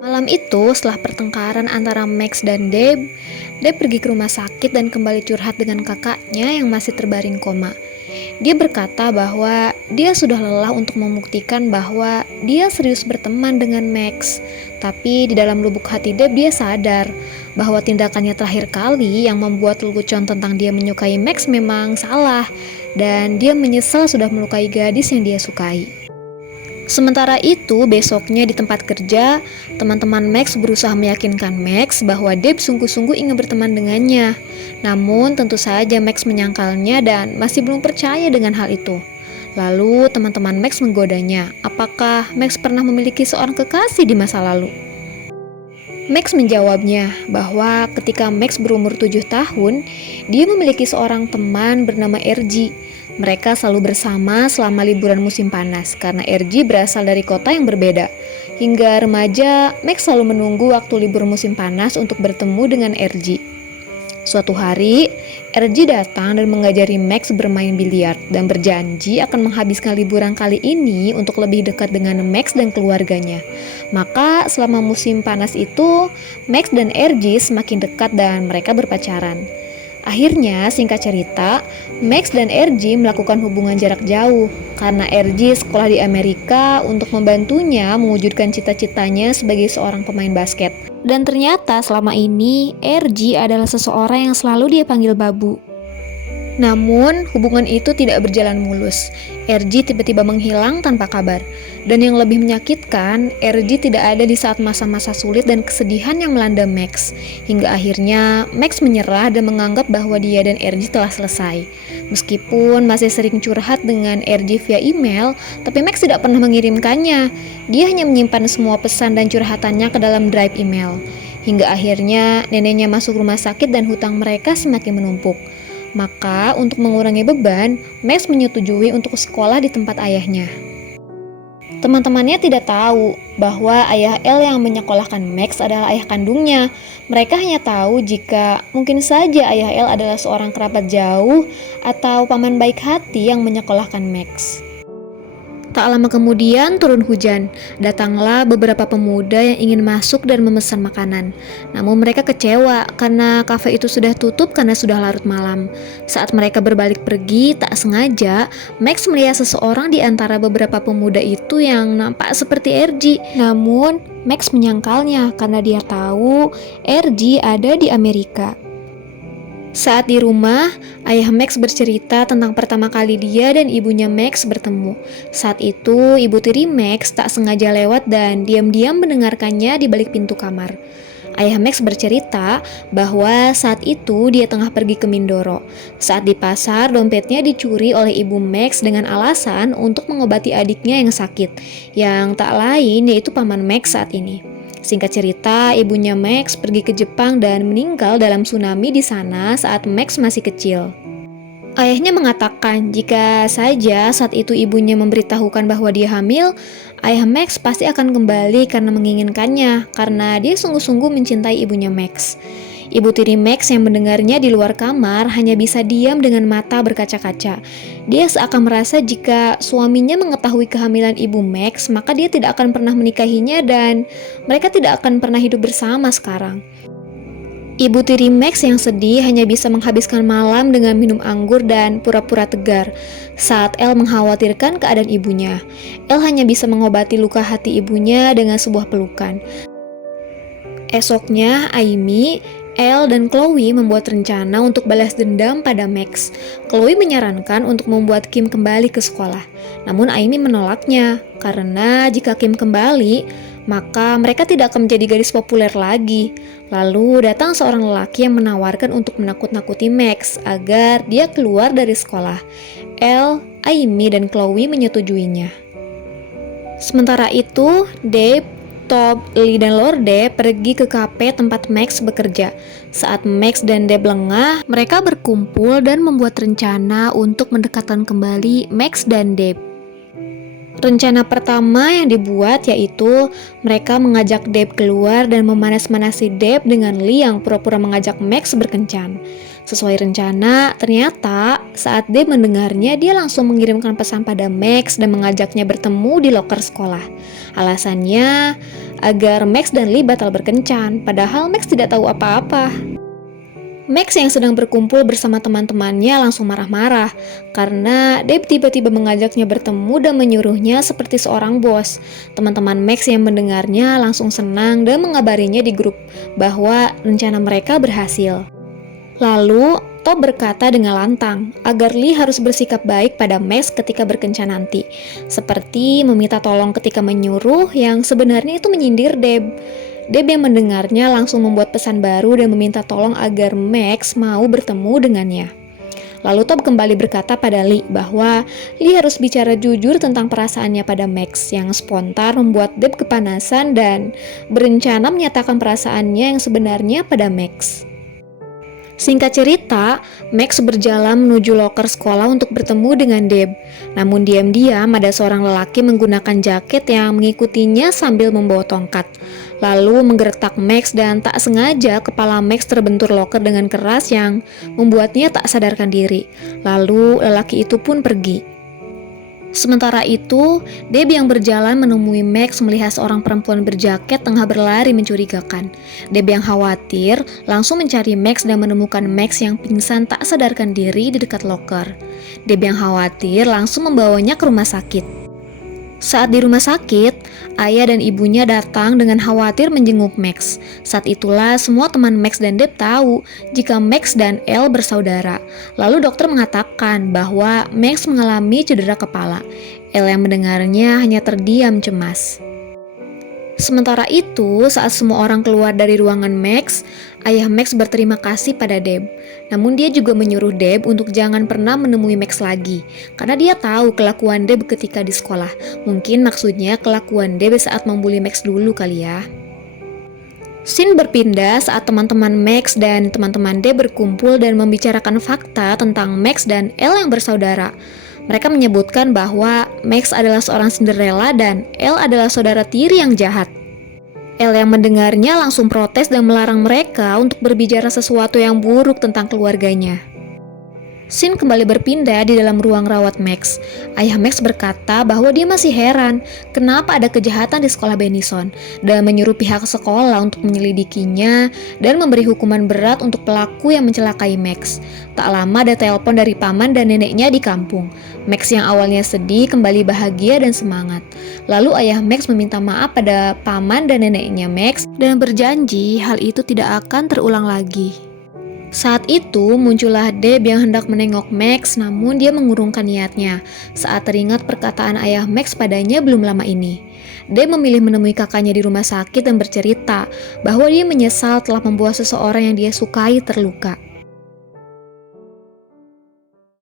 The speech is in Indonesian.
Malam itu, setelah pertengkaran antara Max dan Deb pergi ke rumah sakit dan kembali curhat dengan kakaknya yang masih terbaring koma. Dia berkata bahwa dia sudah lelah untuk membuktikan bahwa dia serius berteman dengan Max. Tapi di dalam lubuk hati Deb dia sadar bahwa tindakannya terakhir kali yang membuat lelucon tentang dia menyukai Max memang salah. Dan dia menyesal sudah melukai gadis yang dia sukai. Sementara itu, besoknya di tempat kerja, teman-teman Max berusaha meyakinkan Max bahwa Deb sungguh-sungguh ingin berteman dengannya. Namun, tentu saja Max menyangkalnya dan masih belum percaya dengan hal itu. Lalu, teman-teman Max menggodanya, apakah Max pernah memiliki seorang kekasih di masa lalu? Max menjawabnya bahwa ketika Max berumur 7 tahun, dia memiliki seorang teman bernama RG. Mereka selalu bersama selama liburan musim panas karena RG berasal dari kota yang berbeda. Hingga remaja, Max selalu menunggu waktu libur musim panas untuk bertemu dengan RG. Suatu hari, RG datang dan mengajari Max bermain biliar dan berjanji akan menghabiskan liburan kali ini untuk lebih dekat dengan Max dan keluarganya. Maka selama musim panas itu, Max dan RG semakin dekat dan mereka berpacaran. Akhirnya, singkat cerita, Max dan RG melakukan hubungan jarak jauh karena RG sekolah di Amerika untuk membantunya mewujudkan cita-citanya sebagai seorang pemain basket. Dan ternyata selama ini RG adalah seseorang yang selalu dia panggil Babu. Namun, hubungan itu tidak berjalan mulus. RG tiba-tiba menghilang tanpa kabar. Dan yang lebih menyakitkan, RG tidak ada di saat masa-masa sulit dan kesedihan yang melanda Max. Hingga akhirnya, Max menyerah dan menganggap bahwa dia dan RG telah selesai. Meskipun masih sering curhat dengan RG via email, tapi Max tidak pernah mengirimkannya. Dia hanya menyimpan semua pesan dan curhatannya ke dalam drive email. Hingga akhirnya, neneknya masuk rumah sakit dan hutang mereka semakin menumpuk. Maka, untuk mengurangi beban, Max menyetujui untuk sekolah di tempat ayahnya. Teman-temannya tidak tahu bahwa ayah El yang menyekolahkan Max adalah ayah kandungnya. Mereka hanya tahu jika mungkin saja ayah El adalah seorang kerabat jauh atau paman baik hati yang menyekolahkan Max. Tak lama kemudian turun hujan. Datanglah beberapa pemuda yang ingin masuk dan memesan makanan. Namun mereka kecewa karena kafe itu sudah tutup karena sudah larut malam. Saat mereka berbalik pergi, tak sengaja Max melihat seseorang di antara beberapa pemuda itu yang nampak seperti RG. Namun Max menyangkalnya karena dia tahu RG ada di Amerika. Saat di rumah, ayah Max bercerita tentang pertama kali dia dan ibunya Max bertemu. Saat itu, ibu tiri Max tak sengaja lewat dan diam-diam mendengarkannya di balik pintu kamar. Ayah Max bercerita bahwa saat itu dia tengah pergi ke Mindoro. Saat di pasar, dompetnya dicuri oleh ibu Max dengan alasan untuk mengobati adiknya yang sakit, yang tak lain yaitu paman Max saat ini. Singkat cerita, ibunya Max pergi ke Jepang dan meninggal dalam tsunami di sana saat Max masih kecil. Ayahnya mengatakan jika saja saat itu ibunya memberitahukan bahwa dia hamil, ayah Max pasti akan kembali karena menginginkannya, karena dia sungguh-sungguh mencintai ibunya Max. Ibu tiri Max yang mendengarnya di luar kamar hanya bisa diam dengan mata berkaca-kaca. Dia seakan merasa jika suaminya mengetahui kehamilan ibu Max, maka dia tidak akan pernah menikahinya dan mereka tidak akan pernah hidup bersama sekarang. Ibu tiri Max yang sedih hanya bisa menghabiskan malam dengan minum anggur dan pura-pura tegar. Saat El mengkhawatirkan keadaan ibunya, El hanya bisa mengobati luka hati ibunya dengan sebuah pelukan. Esoknya, Amy, Elle dan Chloe membuat rencana untuk balas dendam pada Max. Chloe menyarankan untuk membuat Kim kembali ke sekolah. Namun Amy menolaknya, karena jika Kim kembali, maka mereka tidak akan menjadi gadis populer lagi. Lalu datang seorang lelaki yang menawarkan untuk menakut-nakuti Max agar dia keluar dari sekolah. Elle, Amy, dan Chloe menyetujuinya. Sementara itu, Deb, Tob, Lee, dan Lorde pergi ke kafe tempat Max bekerja. Saat Max dan Deb lengah, mereka berkumpul dan membuat rencana untuk mendekatkan kembali Max dan Deb. Rencana pertama yang dibuat yaitu mereka mengajak Deb keluar dan memanas-manasi Deb dengan Lee yang pura-pura mengajak Max berkencan. Sesuai rencana, ternyata saat Deb mendengarnya, dia langsung mengirimkan pesan pada Max dan mengajaknya bertemu di loker sekolah. Alasannya agar Max dan Lee batal berkencan, padahal Max tidak tahu apa-apa. Max yang sedang berkumpul bersama teman-temannya langsung marah-marah karena Deb tiba-tiba mengajaknya bertemu dan menyuruhnya seperti seorang bos. Teman-teman Max yang mendengarnya langsung senang dan mengabarinya di grup bahwa rencana mereka berhasil. Lalu, Top berkata dengan lantang agar Lee harus bersikap baik pada Max ketika berkencan nanti, seperti meminta tolong ketika menyuruh yang sebenarnya itu menyindir Deb. Deb yang mendengarnya langsung membuat pesan baru dan meminta tolong agar Max mau bertemu dengannya. Lalu Top kembali berkata pada Lee bahwa Lee harus bicara jujur tentang perasaannya pada Max yang spontan membuat Deb kepanasan dan berencana menyatakan perasaannya yang sebenarnya pada Max. Singkat cerita, Max berjalan menuju loker sekolah untuk bertemu dengan Deb. Namun diam-diam ada seorang lelaki menggunakan jaket yang mengikutinya sambil membawa tongkat. Lalu menggertak Max dan tak sengaja kepala Max terbentur loker dengan keras yang membuatnya tak sadarkan diri. Lalu lelaki itu pun pergi. Sementara itu, Deb yang berjalan menemui Max melihat seorang perempuan berjaket tengah berlari mencurigakan. Deb yang khawatir langsung mencari Max dan menemukan Max yang pingsan tak sadarkan diri di dekat loker. Deb yang khawatir langsung membawanya ke rumah sakit. Saat di rumah sakit, ayah dan ibunya datang dengan khawatir menjenguk Max. Saat itulah semua teman Max dan Deb tahu jika Max dan Elle bersaudara. Lalu dokter mengatakan bahwa Max mengalami cedera kepala. Elle yang mendengarnya hanya terdiam cemas. Sementara itu, saat semua orang keluar dari ruangan Max, ayah Max berterima kasih pada Deb. Namun dia juga menyuruh Deb untuk jangan pernah menemui Max lagi, karena dia tahu kelakuan Deb ketika di sekolah. Mungkin maksudnya kelakuan Deb saat membuli Max dulu kali ya. Scene berpindah saat teman-teman Max dan teman-teman Deb berkumpul dan membicarakan fakta tentang Max dan Elle yang bersaudara. Mereka menyebutkan bahwa Max adalah seorang Cinderella dan Elle adalah saudara tiri yang jahat. Elle yang mendengarnya langsung protes dan melarang mereka untuk berbicara sesuatu yang buruk tentang keluarganya. Scene kembali berpindah di dalam ruang rawat Max. Ayah Max berkata bahwa dia masih heran kenapa ada kejahatan di sekolah Benison dan menyuruh pihak sekolah untuk menyelidikinya dan memberi hukuman berat untuk pelaku yang mencelakai Max. Tak lama ada telepon dari paman dan neneknya di kampung. Max yang awalnya sedih kembali bahagia dan semangat. Lalu ayah Max meminta maaf pada paman dan neneknya Max dan berjanji hal itu tidak akan terulang lagi. Saat itu muncullah Deb yang hendak menengok Max, namun dia mengurungkan niatnya saat teringat perkataan ayah Max padanya belum lama ini. Deb memilih menemui kakaknya di rumah sakit dan bercerita bahwa dia menyesal telah membuat seseorang yang dia sukai terluka.